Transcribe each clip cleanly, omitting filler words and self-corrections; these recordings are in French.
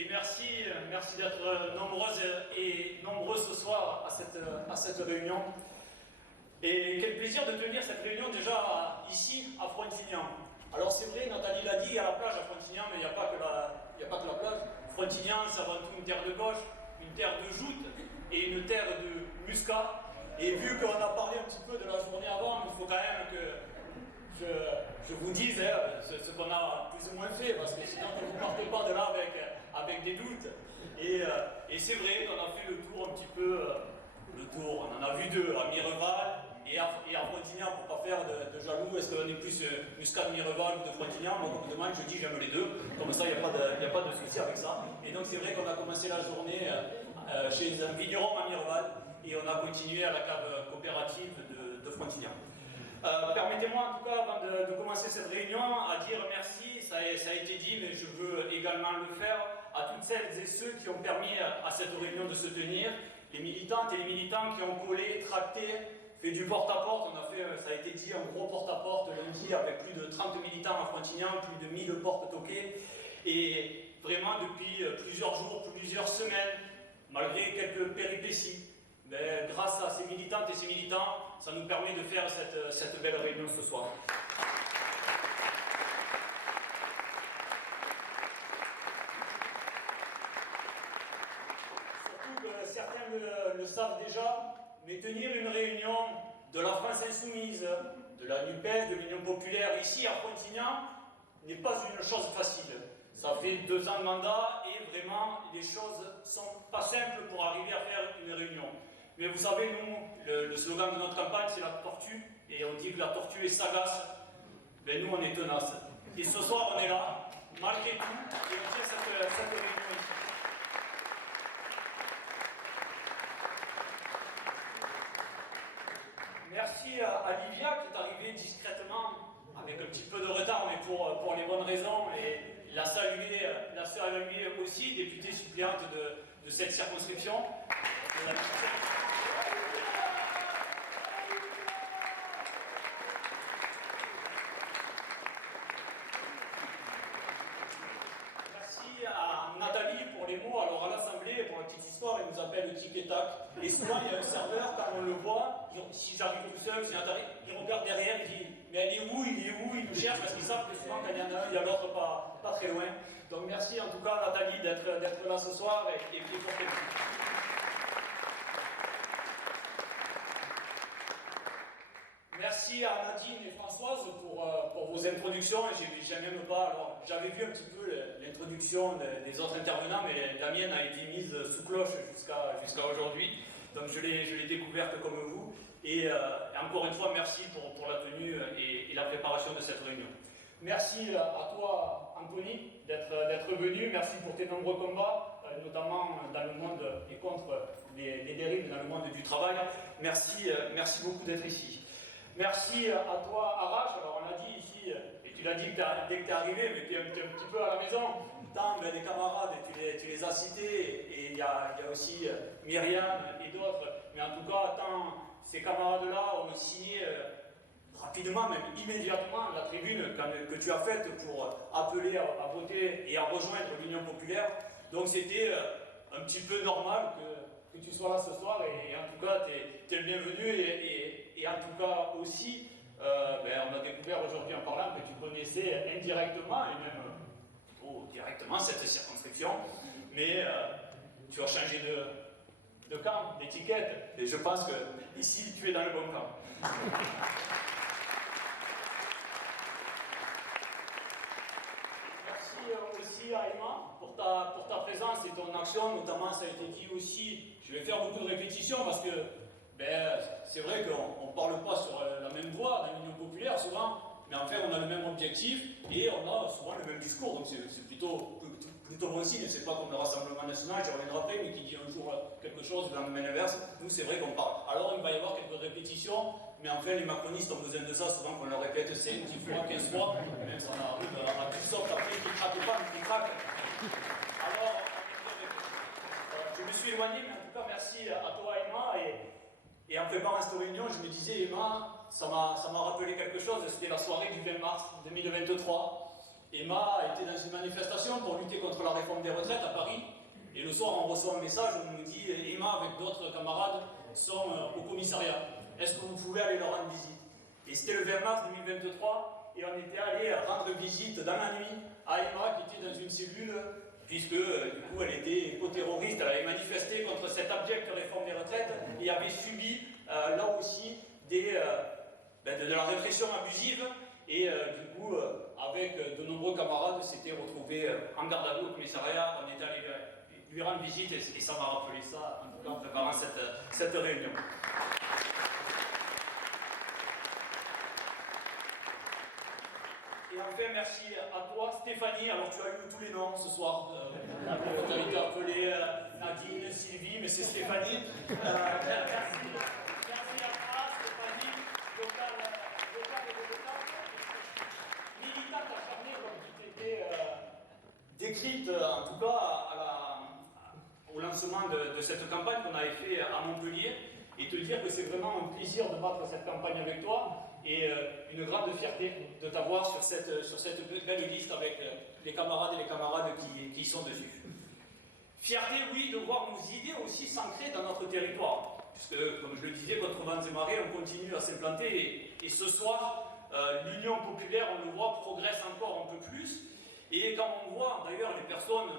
et merci d'être nombreuses et nombreux ce soir à cette réunion. Et quel plaisir de tenir cette réunion déjà ici à Frontignan. Alors c'est vrai, Nathalie l'a dit, il y a la plage à Frontignan, mais il n'y a pas que la plage. Frontignan, c'est avant tout une terre de gauche, une terre de joute et une terre de muscat. Et vu qu'on a parlé un petit peu de la journée avant, il faut quand même que je vous dise ce qu'on a plus ou moins fait, parce que sinon vous ne partez pas de là avec des doutes. Et c'est vrai qu'on a fait le tour un petit peu, on en a vu deux, à Mireval et à Frontignan, pour ne pas faire de jaloux. Est-ce qu'on est plus muscat de Mireval ou de Frontignan? Moi, on me demande, je dis j'aime les deux, comme ça il n'y a pas de souci avec ça. Et donc c'est vrai qu'on a commencé la journée chez un vigneron à Mireval, et on a continué à la cave coopérative de Frontignan. Permettez-moi en tout cas, avant de commencer cette réunion, à dire merci, ça a été dit, mais je veux également le faire, à toutes celles et ceux qui ont permis à cette réunion de se tenir, les militantes et les militants qui ont collé, tracté, fait du porte-à-porte. On a fait, ça a été dit, un gros porte-à-porte lundi avec plus de 30 militants à Frontignan, plus de 1000 portes toquées, et vraiment depuis plusieurs jours, plusieurs semaines, malgré quelques péripéties, mais grâce à ces militantes et ces militants, ça nous permet de faire cette belle réunion ce soir. Surtout que certains le savent déjà, mais tenir une réunion de la France Insoumise, de la NUPES, de l'Union Populaire ici à Frontignan n'est pas une chose facile. Ça fait 2 ans de mandat et vraiment les choses sont pas simples pour arriver à faire une réunion. Mais vous savez, nous, le slogan de notre campagne, c'est la tortue, et on dit que la tortue est sagace. Ben nous, on est tenace. Et ce soir, on est là, malgré tout, et on tient cette réunion ici. Merci à Livia, qui est arrivée discrètement, avec un petit peu de retard, mais pour les bonnes raisons, et la saluer aussi, députée suppléante de cette circonscription. Merci à Nathalie pour les mots. Alors à l'Assemblée, pour la petite histoire, elle nous appelle le tic et tac. Et souvent, il y a un serveur, quand on le voit, si j'arrive tout seul, il regarde derrière, il dit mais elle est où, il est où, il nous cherche, parce qu'ils savent que souvent, quand il y en a un, il y a l'autre pas très loin. Donc merci en tout cas, Nathalie, d'être là ce soir et qui est pour quelque chose. Merci à Nadine et Françoise pour vos introductions. J'aime même pas. Alors, j'avais vu un petit peu l'introduction des autres intervenants, mais la mienne a été mise sous cloche jusqu'à aujourd'hui. Donc je l'ai découverte comme vous. Et encore une fois, merci pour la tenue et la préparation de cette réunion. Merci à toi, Anthony, d'être venu. Merci pour tes nombreux combats, notamment dans le monde et contre les dérives dans le monde du travail. Merci beaucoup d'être ici. Merci à toi, Arash. Alors, on l'a dit ici, et tu l'as dit dès que tu es arrivé, mais tu es un petit peu à la maison. Tant des camarades, et tu les as cités, et il y a aussi Myriam et d'autres. Mais en tout cas, tant ces camarades-là ont signé rapidement, même immédiatement, la tribune que tu as faite pour appeler à voter et à rejoindre l'Union Populaire. Donc, c'était un petit peu normal que tu sois là ce soir, et en tout cas, tu es le bienvenu, et en tout cas aussi, on a découvert aujourd'hui en parlant que tu connaissais indirectement, et même directement, cette circonscription, mais tu as changé de camp, d'étiquette, et je pense que ici, tu es dans le bon camp. Aussi à Emma pour ta présence et ton action, notamment ça a été dit aussi. Je vais faire beaucoup de répétitions parce que c'est vrai qu'on ne parle pas sur la même voie dans l'Union Populaire souvent, mais en fait on a le même objectif et on a souvent le même discours, donc c'est plutôt bon signe. C'est pas comme le Rassemblement National, j'y reviendrai après, mais qui dit un jour quelque chose dans le domaine inverse. Nous c'est vrai qu'on parle. Alors il va y avoir quelques répétitions, mais en fait les macronistes ont besoin de ça, souvent qu'on leur répète 5, 10 fois, 15 fois, même si on arrive à tout sorte après qui ne craque pas, mais qui craque. Alors, je me suis éloigné, mais en tout cas merci à toi Emma, et en préparant cette réunion, je me disais Emma, ça m'a rappelé quelque chose, c'était la soirée du 20 mars 2023. Emma était dans une manifestation pour lutter contre la réforme des retraites à Paris. Et le soir, on reçoit un message où on nous dit Emma, avec d'autres camarades, sont au commissariat. Est-ce que vous pouvez aller leur rendre visite? Et c'était le 20 mars 2023, et on était allé rendre visite dans la nuit à Emma, qui était dans une cellule, puisque du coup, elle était éco-terroriste, elle avait manifesté contre cette abjecte réforme des retraites, et avait subi, là aussi, de la répression abusive, et du coup, avec de nombreux camarades, s'étaient retrouvés en garde à vue au commissariat. On était allé lui rendre visite, et ça m'a rappelé ça, en tout cas en préparant cette réunion. Et enfin, merci à toi, Stéphanie. Alors, tu as eu tous les noms ce soir. Tu as été appelée Nadine, Sylvie, mais c'est Stéphanie. Merci à toi, Stéphanie, locale et locale. Militante acharnée, comme tu t'étais décrite, en tout cas, au lancement de cette campagne qu'on avait fait à Montpellier, et te dire que c'est vraiment un plaisir de battre cette campagne avec toi, et une grande fierté de t'avoir sur cette belle liste avec les camarades et les camarades qui y sont dessus. Fierté, oui, de voir nos idées aussi s'ancrer dans notre territoire, puisque, comme je le disais, contre vents et marées, on continue à s'implanter, et ce soir, l'Union populaire, on le voit, progresse encore un peu plus, et quand on voit d'ailleurs les personnes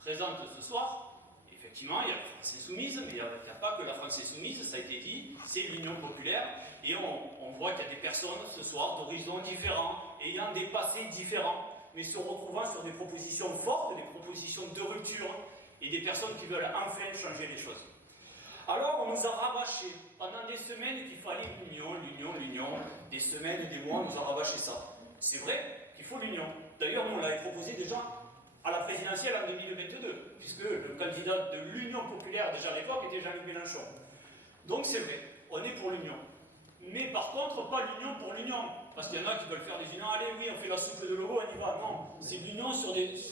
présentes ce soir, effectivement, il y a la France Insoumise, mais il n'y a pas que la France Insoumise, ça a été dit, c'est l'Union populaire, et on voit qu'il y a des personnes ce soir d'horizons différents, ayant des passés différents, mais se retrouvant sur des propositions fortes, des propositions de rupture, et des personnes qui veulent enfin changer les choses. Alors on nous a rabâché pendant des semaines qu'il fallait l'union, des semaines, des mois, on nous a rabâché ça. C'est vrai qu'il faut l'union. D'ailleurs, on l'avait proposé déjà à la présidentielle en 2022, puisque le candidat de l'Union populaire déjà à l'époque était Jean-Luc Mélenchon. Donc c'est vrai, on est pour l'union. Mais par contre, pas l'union pour l'union. Parce qu'il y en a qui veulent faire des unions, allez oui, on fait la soupe de logo, on y va. Non, c'est l'union sur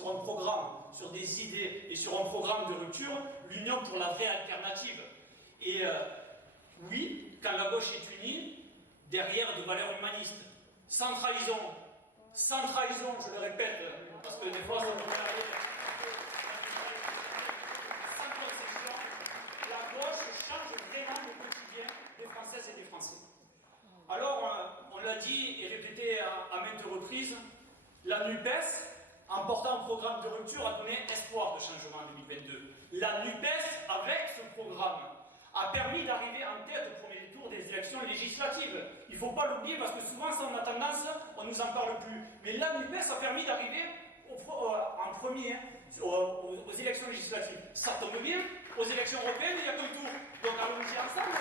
un programme, sur des idées et sur un programme de rupture, l'union pour la vraie alternative. Et oui, quand la gauche est unie, derrière de valeurs humanistes, centralisons, je le répète, parce que des fois, ça peut aller sans concession, la gauche change vraiment le quotidien des Françaises et des Français. Alors, on l'a dit et répété à maintes reprises, la NUPES, en portant un programme de rupture, a donné espoir de changement en 2022. La NUPES, avec ce programme, a permis d'arriver en tête au premier tour des élections législatives. Il ne faut pas l'oublier parce que souvent, ça, on a tendance, on ne nous en parle plus. Mais la NUPES a permis d'arriver en premier aux élections législatives. Ça tombe bien, aux élections européennes, il n'y a qu'un tour. Donc allons-y ensemble.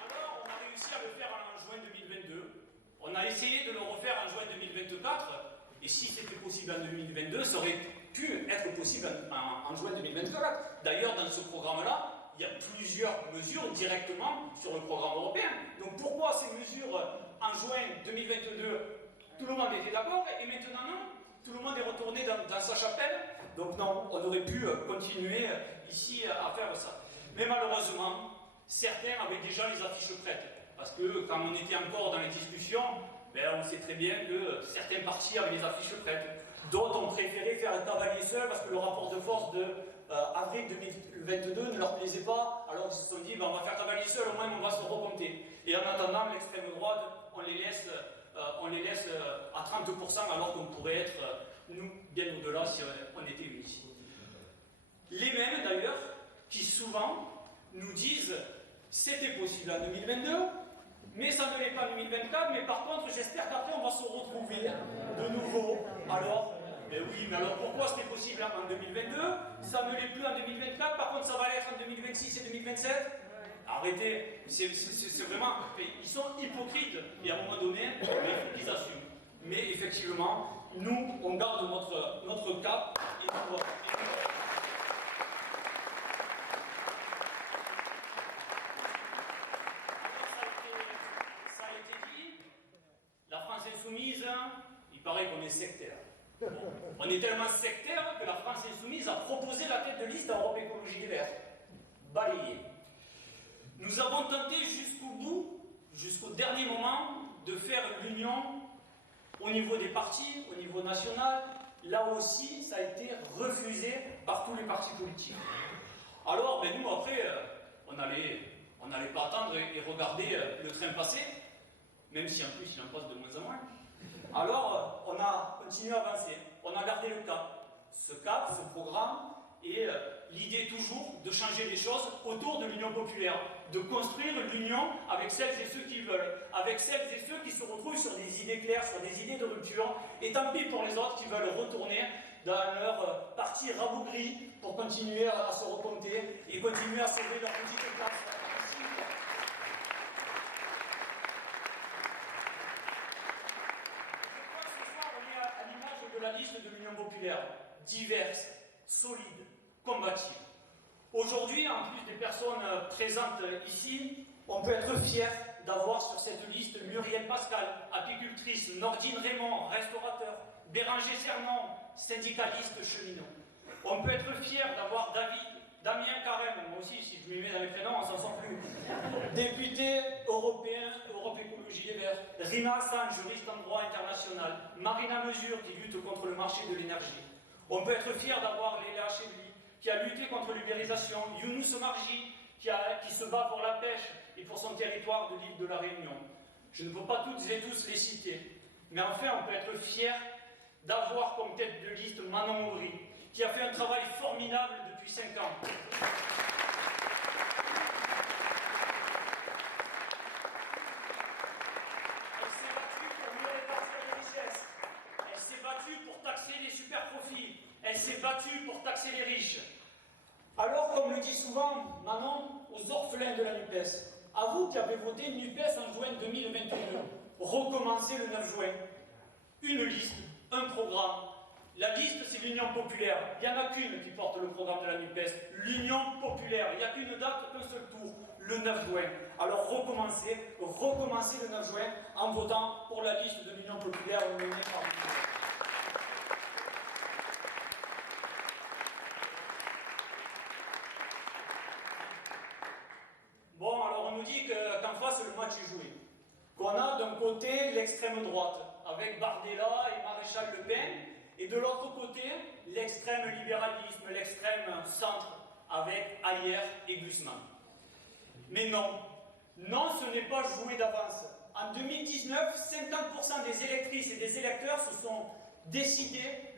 Alors, on a réussi à le faire en juin 2022. On a essayé de le refaire en juin 2024. Et si c'était possible en 2022, ça aurait pu être possible en juin 2024. D'ailleurs, dans ce programme-là, il y a plusieurs mesures directement sur le programme européen. Donc pourquoi ces mesures en juin 2022, tout le monde était d'accord, et maintenant non? Tout le monde est retourné dans sa chapelle. Donc non, on aurait pu continuer ici à faire ça. Mais malheureusement, certains avaient déjà les affiches prêtes. Parce que quand on était encore dans les discussions, on sait très bien que certains partis avaient les affiches prêtes. D'autres ont préféré faire un cavalier seul parce que le rapport de force de avril 2022 ne leur plaisait pas. Alors ils se sont dit, on va faire cavalier seul, au moins on va se recompter. Et en attendant, l'extrême droite, on les laisse à 30% alors qu'on pourrait être, nous, bien au-delà si on était unis. Les mêmes d'ailleurs qui souvent nous disent, c'était possible en 2022, mais ça ne l'est pas en 2024, mais par contre, j'espère qu'après, on va se retrouver de nouveau. Alors, oui, mais alors pourquoi c'était possible en 2022? Ça ne l'est plus en 2024, par contre, ça va l'être en 2026 et 2027? Arrêtez, c'est vraiment... Ils sont hypocrites, et à un moment donné, il faut qu'ils assument. Mais effectivement, nous, on garde notre cap, et notre... Insoumise, il paraît qu'on est sectaire. Bon, on est tellement sectaire que la France Insoumise a proposé la tête de liste à Europe Écologie Les Verts. Balayé. Nous Nous avons tenté jusqu'au bout, jusqu'au dernier moment, de faire l'union au niveau des partis, au niveau national. Là aussi, ça a été refusé par tous les partis politiques. Alors, ben nous, après, on n'allait pas attendre et regarder le train passer, même si en plus il en passe de moins en moins. Alors, on a continué à avancer, on a gardé le cap. Ce cap, ce programme, et l'idée toujours de changer les choses autour de l'union populaire, de construire l'union avec celles et ceux qui veulent, avec celles et ceux qui se retrouvent sur des idées claires, sur des idées de rupture, et tant pis pour les autres qui veulent retourner dans leur parti rabougri pour continuer à se recompter et continuer à sauver leur petite place. Ce soir, on est à l'image de la liste de l'Union populaire, diverse, solide, combative. Aujourd'hui, en plus des personnes présentes ici, on peut être fier d'avoir sur cette liste Muriel Pascal, apicultrice, Nordine Raymond, restaurateur, Béranger Sernon, syndicaliste cheminot. On peut être fier d'avoir Damien Carême, moi aussi, si je lui mets dans les prénoms, on s'en sort plus. Député européen, Europe Écologie Les Verts. Rina Hassan, juriste en droit international. Marina Mesure, qui lutte contre le marché de l'énergie. On peut être fier d'avoir Léla Chebli, qui a lutté contre l'ubérisation. Younous Marji, qui se bat pour la pêche et pour son territoire de l'île de la Réunion. Je ne peux pas toutes et tous les citer. Mais enfin, on peut être fier d'avoir comme tête de liste Manon Aubry, qui a fait un travail formidable depuis 5 ans. Elle s'est battue pour mieux répartir les richesses. Elle s'est battue pour taxer les super-profits. Elle s'est battue pour taxer les riches. Alors, comme le dit souvent Manon, aux orphelins de la NUPES, à vous qui avez voté NUPES en juin 2022, recommencez le 9 juin. Une liste, un programme. La liste, c'est l'Union populaire. Il n'y en a qu'une qui porte le programme de la NUPES. L'Union populaire. Il n'y a qu'une date, un seul tour, le 9 juin. Alors recommencez le 9 juin en votant pour la liste de l'Union populaire menée par vous. Bon, alors on nous dit qu'en face, le match est joué. Qu'on a d'un côté l'extrême droite, avec Bardella et Maréchal Le Pen, et de l'autre côté, l'extrême libéralisme, l'extrême centre, avec Alière et Guzman. Mais non, ce n'est pas joué d'avance. En 2019, 50% des électrices et des électeurs se sont décidés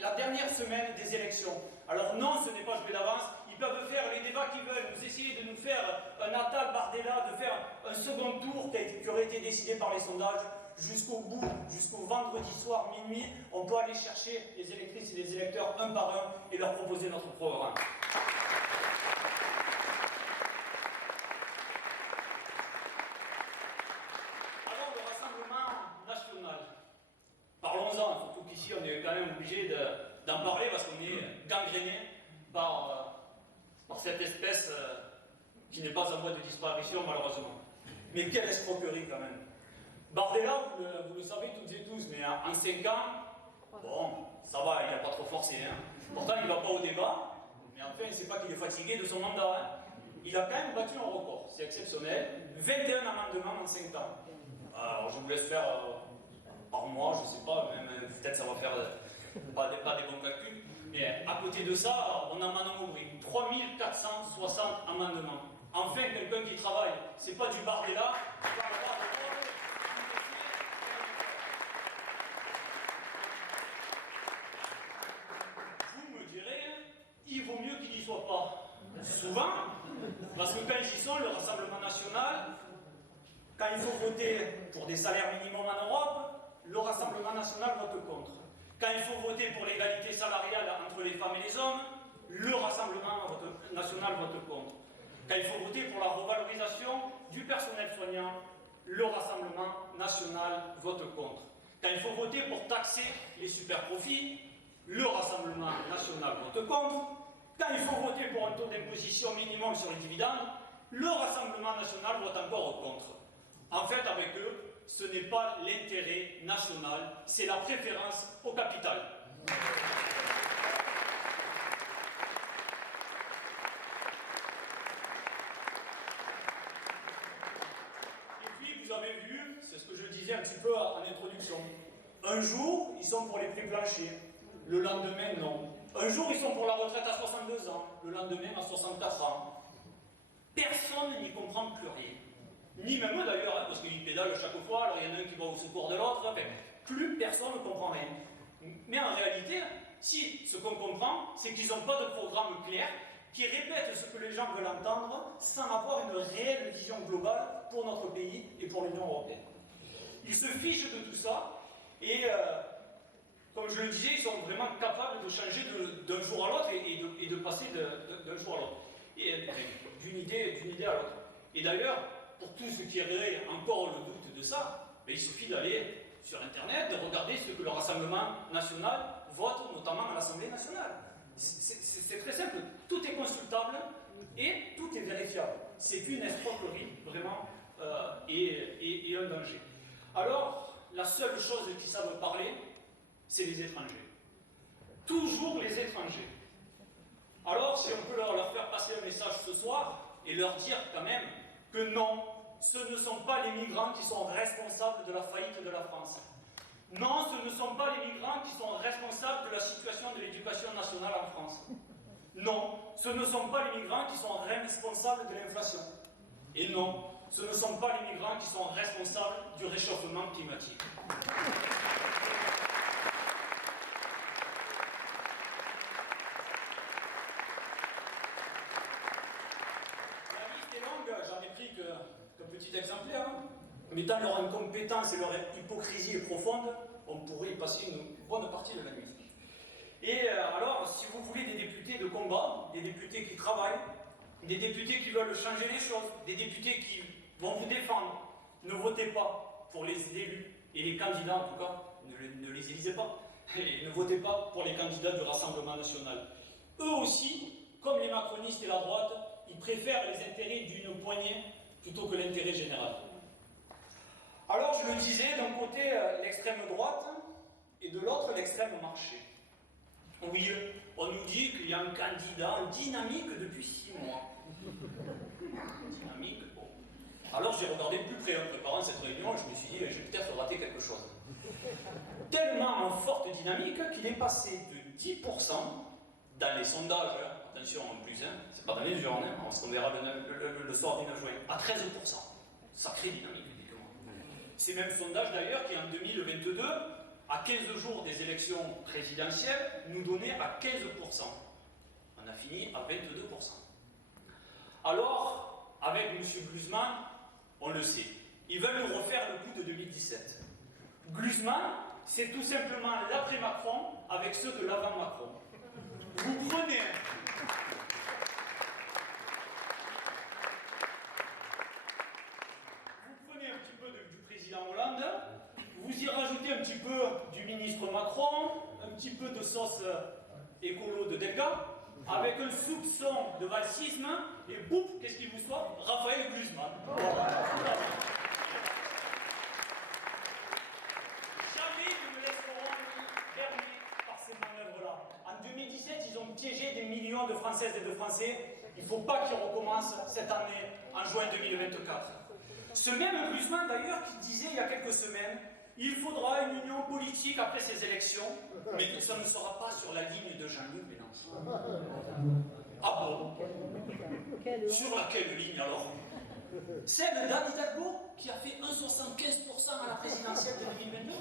la dernière semaine des élections. Alors non, ce n'est pas joué d'avance. Ils peuvent faire les débats qu'ils veulent, nous essayer de nous faire un Attal Bardella, de faire un second tour qui aurait été décidé par les sondages. Jusqu'au bout, jusqu'au vendredi soir, minuit, on peut aller chercher les électrices et les électeurs un par un et leur proposer notre programme. Alors, le Rassemblement national. Parlons-en, surtout qu'ici, on est quand même obligé d'en parler parce qu'on est gangréné par cette espèce qui n'est pas en voie de disparition, malheureusement. Mais quelle escroquerie, quand même. Bardella, vous le savez toutes et tous, mais en 5 ans, bon, ça va, il n'a pas trop forcé. Hein. Pourtant, il ne va pas au débat, mais enfin, c'est pas qu'il est fatigué de son mandat. Hein. Il a quand même battu un record, c'est exceptionnel. 21 amendements en 5 ans. Alors, je vous laisse faire par mois, je ne sais pas, peut-être ça va faire pas des bons calculs. Mais à côté de ça, on a Manon Aubry, 3460 amendements. Enfin, quelqu'un qui travaille, c'est pas du Bardella, il vaut mieux qu'il n'y soit pas. Souvent, parce que quand ils y sont, le Rassemblement national, quand il faut voter pour des salaires minimums en Europe, le Rassemblement national vote contre. Quand il faut voter pour l'égalité salariale entre les femmes et les hommes, le Rassemblement national vote contre. Quand il faut voter pour la revalorisation du personnel soignant, le Rassemblement national vote contre. Quand il faut voter pour taxer les super-profits, le Rassemblement national vote contre. Quand il faut voter pour un taux d'imposition minimum sur les dividendes, le Rassemblement national vote encore contre. En fait, avec eux, ce n'est pas l'intérêt national, c'est la préférence au capital. disais un petit peu en introduction. Un jour, ils sont pour les prix planchers. Le lendemain, non. Un jour, ils sont pour la retraite à 62 ans. Le lendemain, à 64 ans. Personne n'y comprend plus rien. Ni même eux d'ailleurs, hein, parce qu'ils pédalent chaque fois, alors il y en a un qui va au secours de l'autre. Enfin, plus personne ne comprend rien. Mais en réalité, si ce qu'on comprend, c'est qu'ils n'ont pas de programme clair qui répète ce que les gens veulent entendre sans avoir une réelle vision globale pour notre pays et pour l'Union européenne. Ils se fichent de tout ça et, comme je le disais, ils sont vraiment capables de changer d'un jour à l'autre et de passer d'un jour à l'autre, et d'une idée à l'autre. Et d'ailleurs, pour tous ceux qui auraient encore le doute de ça, il suffit d'aller sur Internet, de regarder ce que le Rassemblement national vote, notamment à l'Assemblée nationale. C'est très simple, tout est consultable et tout est vérifiable. C'est une escroquerie, vraiment, et un danger. Alors, la seule chose qui savent parler, c'est les étrangers. Toujours les étrangers. Alors, si on peut leur faire passer un message ce soir, et leur dire quand même que non, ce ne sont pas les migrants qui sont responsables de la faillite de la France. Non, ce ne sont pas les migrants qui sont responsables de la situation de l'éducation nationale en France. Non, ce ne sont pas les migrants qui sont responsables de l'inflation. Et non, ce ne sont pas les migrants qui sont responsables du réchauffement climatique. La liste est longue, j'en ai pris qu'un petit exemplaire. Mais tant leur incompétence et leur hypocrisie est profonde, on pourrait y passer une bonne partie de la nuit. Et alors, si vous voulez des députés de combat, des députés qui travaillent, des députés qui veulent changer les choses, des députés qui vont vous défendre, ne votez pas pour les élus et les candidats, en tout cas, ne les élisez pas. Et ne votez pas pour les candidats du Rassemblement national. Eux aussi, comme les macronistes et la droite, ils préfèrent les intérêts d'une poignée plutôt que l'intérêt général. Alors, je le disais, d'un côté, l'extrême droite, et de l'autre, l'extrême marché. Oui, on nous dit qu'il y a un candidat dynamique depuis 6 mois. Dynamique, bon. Alors, j'ai regardé de plus près en préparant cette réunion, et je me suis dit, j'ai peut-être raté quelque chose. Tellement en forte dynamique qu'il est passé de 10% dans les sondages, attention en plus, c'est pas dans les urnes, parce qu'on verra le soir du 9 juin, à 13%. Sacrée dynamique. Ces mêmes sondages d'ailleurs qui en 2022, à 15 jours des élections présidentielles, nous donnaient à 15%. On a fini à 22%. Alors, avec M. Glucksmann, on le sait, ils veulent nous refaire le coup de 2017. Glucksmann, c'est tout simplement l'après-Macron avec ceux de l'avant-Macron. Vous prenez un petit peu du président Hollande, vous y rajoutez un petit peu du ministre Macron, un petit peu de sauce écolo de Delga, avec un soupçon de valsisme, et boum, qu'est-ce qu'il vous soit? Raphaël Glucksmann. Voilà. Jamais nous ne laisserons berner par ces manœuvres-là. En 2017, ils ont piégé des millions de Françaises et de Français. Il ne faut pas qu'ils recommencent cette année, en juin 2024. Ce même Glucksmann, d'ailleurs, qui disait il y a quelques semaines, il faudra une union politique après ces élections, mais ça ne sera pas sur la ligne de Jean-Luc Mélenchon. Ah bon? Sur laquelle ligne alors? Celle d'Anne Hidalgo, qui a fait 1,75% à la présidentielle de 2022?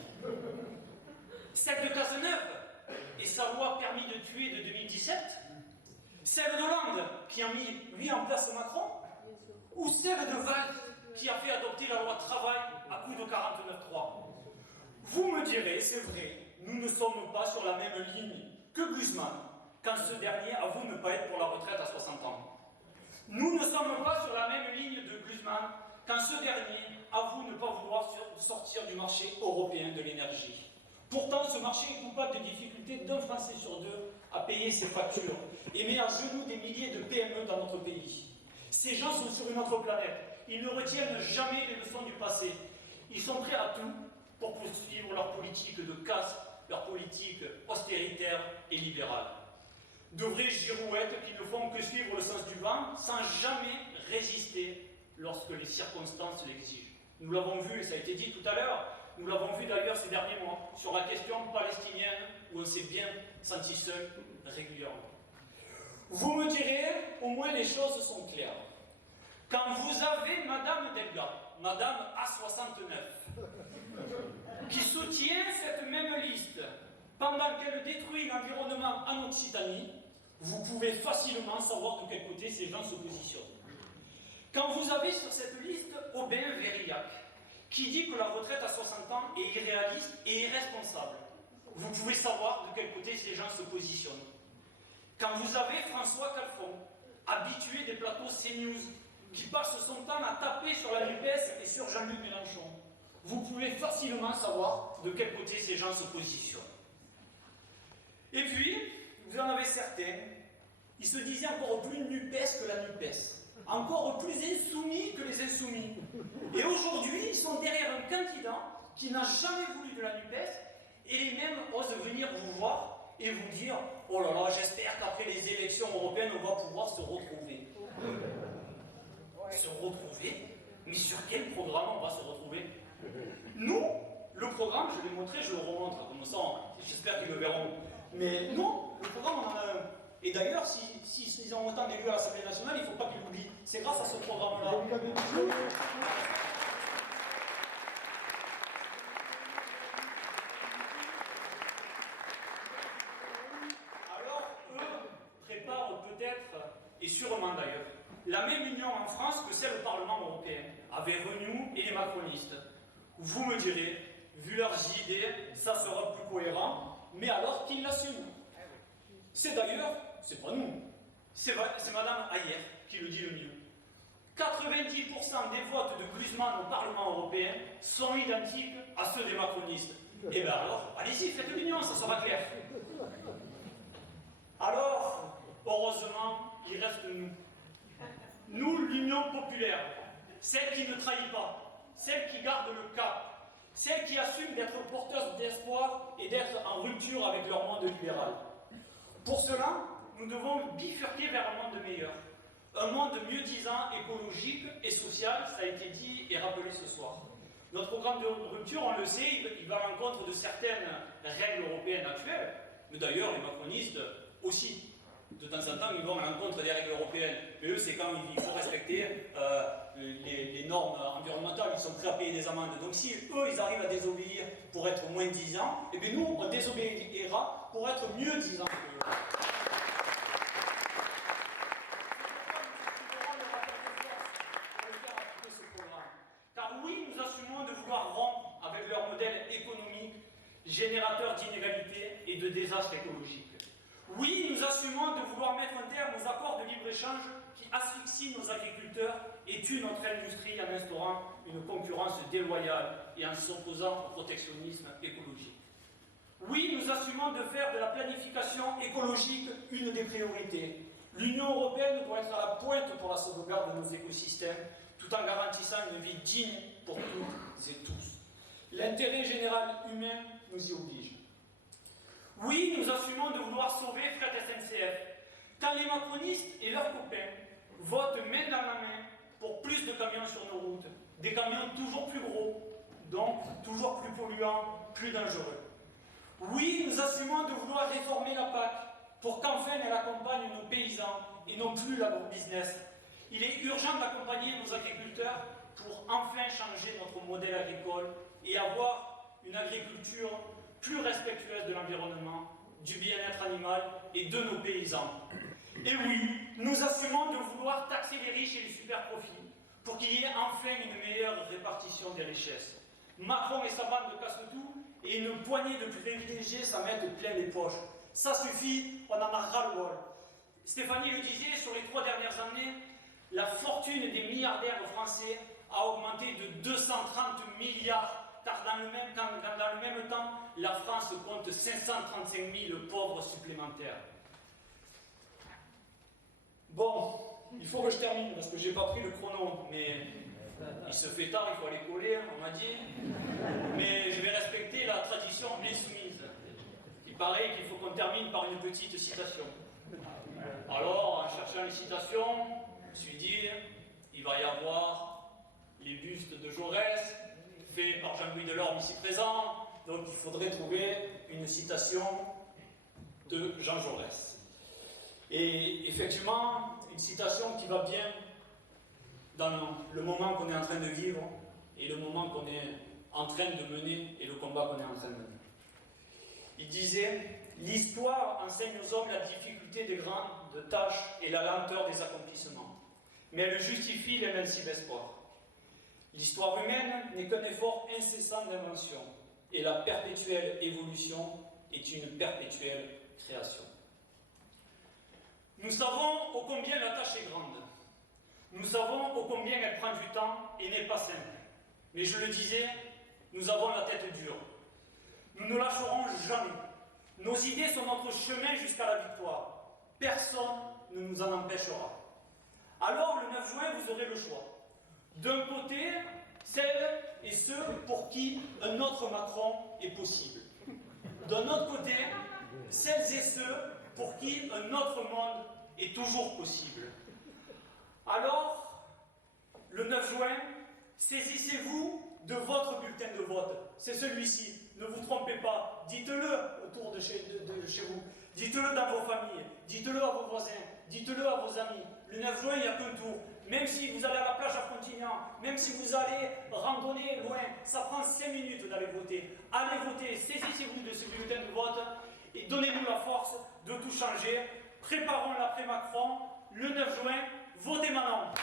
Celle de Cazeneuve et sa loi permis de tuer de 2017? Celle d'Hollande, qui a mis, lui, en place Macron? Ou celle de Valls, qui a fait adopter la loi travail à coup de 49.3. Vous me direz, c'est vrai, nous ne sommes pas sur la même ligne que Glucksmann, quand ce dernier avoue ne pas être pour la retraite à 60 ans. Nous ne sommes pas sur la même ligne de Glucksmann, quand ce dernier avoue ne pas vouloir sortir du marché européen de l'énergie. Pourtant, ce marché est coupable des difficultés d'un Français sur deux à payer ses factures et met à genoux des milliers de PME dans notre pays. Ces gens sont sur une autre planète. Ils ne retiennent jamais les leçons du passé. Ils sont prêts à tout pour poursuivre leur politique de casse, leur politique austéritaire et libérale. De vraies girouettes qui ne font que suivre le sens du vent sans jamais résister lorsque les circonstances l'exigent. Nous l'avons vu, et ça a été dit tout à l'heure, Nous l'avons vu d'ailleurs ces derniers mois sur la question palestinienne où on s'est bien senti seul régulièrement. Vous me direz, au moins les choses sont claires. Quand vous avez Madame Delga, Madame A69, qui soutient cette même liste pendant qu'elle détruit l'environnement en Occitanie, vous pouvez facilement savoir de quel côté ces gens se positionnent. Quand vous avez sur cette liste Aubin-Verillac, qui dit que la retraite à 60 ans est irréaliste et irresponsable, vous pouvez savoir de quel côté ces gens se positionnent. Quand vous avez François Calfon, habitué des plateaux CNews, qui passe son temps à taper sur la NUPES et sur Jean-Luc Mélenchon, vous pouvez facilement savoir de quel côté ces gens se positionnent. Et puis, vous en avez certains, ils se disaient encore plus NUPES que la NUPES, encore plus insoumis que les insoumis. Et aujourd'hui, ils sont derrière un candidat qui n'a jamais voulu de la NUPES, et les mêmes osent venir vous voir et vous dire « Oh là là, j'espère qu'après les élections européennes, on va pouvoir se retrouver. » Se retrouver? Mais sur quel programme on va se retrouver? Nous, le programme, je l'ai montré, je le remontre, comme ça, j'espère qu'ils le verront. Mais non, le programme, on en a un. Et d'ailleurs, s'ils ont autant d'élus à l'Assemblée nationale, il ne faut pas qu'ils l'oublient. C'est grâce à ce programme-là. Alors, eux préparent peut-être, et sûrement d'ailleurs, la même union en France que celle au Parlement européen, avec Renew et les macronistes. Vous me direz, vu leurs idées, ça sera plus cohérent, mais alors qu'ils l'assument. C'est d'ailleurs, c'est pas nous, c'est Madame Ayer qui le dit le mieux. 90% des votes de Guzman au Parlement européen sont identiques à ceux des macronistes. Et bien alors, allez-y, faites l'union, ça sera clair. Alors, heureusement, il reste nous. Nous, l'Union populaire, celle qui ne trahit pas, celle qui garde le cap, celle qui assume d'être porteuse d'espoir et d'être en rupture avec leur monde libéral. Pour cela, nous devons bifurquer vers un monde meilleur, un monde mieux-disant, écologique et social, ça a été dit et rappelé ce soir. Notre programme de rupture, on le sait, il va à l'encontre de certaines règles européennes actuelles, mais d'ailleurs les macronistes aussi. De temps en temps, ils vont à l'encontre des règles européennes. Mais eux, c'est quand il faut respecter les normes environnementales. Ils sont prêts à payer des amendes. Donc si eux, ils arrivent à désobéir pour être moins disants, eh bien nous, on désobéira pour être mieux disants que eux. Car oui, nous assumons de vouloir rompre avec leur modèle économique, générateur d'inégalités et de désastres écologiques. Oui, nous assumons de vouloir mettre un terme aux accords de libre-échange qui asphyxient nos agriculteurs et tuent notre industrie en instaurant une concurrence déloyale et en s'opposant au protectionnisme écologique. Oui, nous assumons de faire de la planification écologique une des priorités. L'Union européenne doit être à la pointe pour la sauvegarde de nos écosystèmes, tout en garantissant une vie digne pour toutes et tous. L'intérêt général humain nous y oblige. Oui, nous assumons de vouloir sauver Fret SNCF. Quand les macronistes et leurs copains votent main dans la main pour plus de camions sur nos routes, des camions toujours plus gros, donc toujours plus polluants, plus dangereux. Oui, nous assumons de vouloir réformer la PAC pour qu'enfin elle accompagne nos paysans et non plus l'agrobusiness. Il est urgent d'accompagner nos agriculteurs pour enfin changer notre modèle agricole et avoir une agriculture plus respectueuse de l'environnement, du bien-être animal et de nos paysans. Et oui, nous assumons de vouloir taxer les riches et les super-profits pour qu'il y ait enfin une meilleure répartition des richesses. Macron et sa bande cassent tout et une poignée de privilégiés s'en mettent plein les poches. Ça suffit, on en a ras-le-bol. Stéphanie le disait, sur les 3 dernières années, la fortune des milliardaires français a augmenté de 230 milliards, car dans le même temps, la France compte 535 000 pauvres supplémentaires. Bon, il faut que je termine, parce que j'ai pas pris le chrono, mais il se fait tard, il faut aller coller, on m'a dit. Mais je vais respecter la tradition insoumise. Il paraît qu'il faut qu'on termine par une petite citation. Alors, en cherchant les citations, je me suis dit, il va y avoir les bustes de Jaurès, fait par Jean-Louis Delorme ici présent, donc il faudrait trouver une citation de Jean Jaurès. Et effectivement, une citation qui va bien dans le moment qu'on est en train de vivre et le moment qu'on est en train de mener et le combat qu'on est en train de mener. Il disait « L'histoire enseigne aux hommes la difficulté des grandes tâches et la lenteur des accomplissements, mais elle justifie l'immensible espoir. L'histoire humaine n'est qu'un effort incessant d'invention, et la perpétuelle évolution est une perpétuelle création. Nous savons ô combien la tâche est grande. Nous savons ô combien elle prend du temps et n'est pas simple. Mais je le disais, nous avons la tête dure. Nous ne lâcherons jamais. Nos idées sont notre chemin jusqu'à la victoire. Personne ne nous en empêchera. Alors, le 9 juin, vous aurez le choix. D'un côté, celles et ceux pour qui un autre Macron est possible. D'un autre côté, celles et ceux pour qui un autre monde est toujours possible. Alors, le 9 juin, saisissez-vous de votre bulletin de vote. C'est celui-ci. Ne vous trompez pas. Dites-le autour de chez vous. Dites-le dans vos familles. Dites-le à vos voisins. Dites-le à vos amis. Le 9 juin, il n'y a qu'un tour. Même si vous allez à la plage à Frontignan, même si vous allez randonner loin, ça prend 5 minutes d'aller voter. Allez voter, saisissez-vous de ce bulletin de vote et donnez-nous la force de tout changer. Préparons l'après-Macron. Le 9 juin, votez maintenant.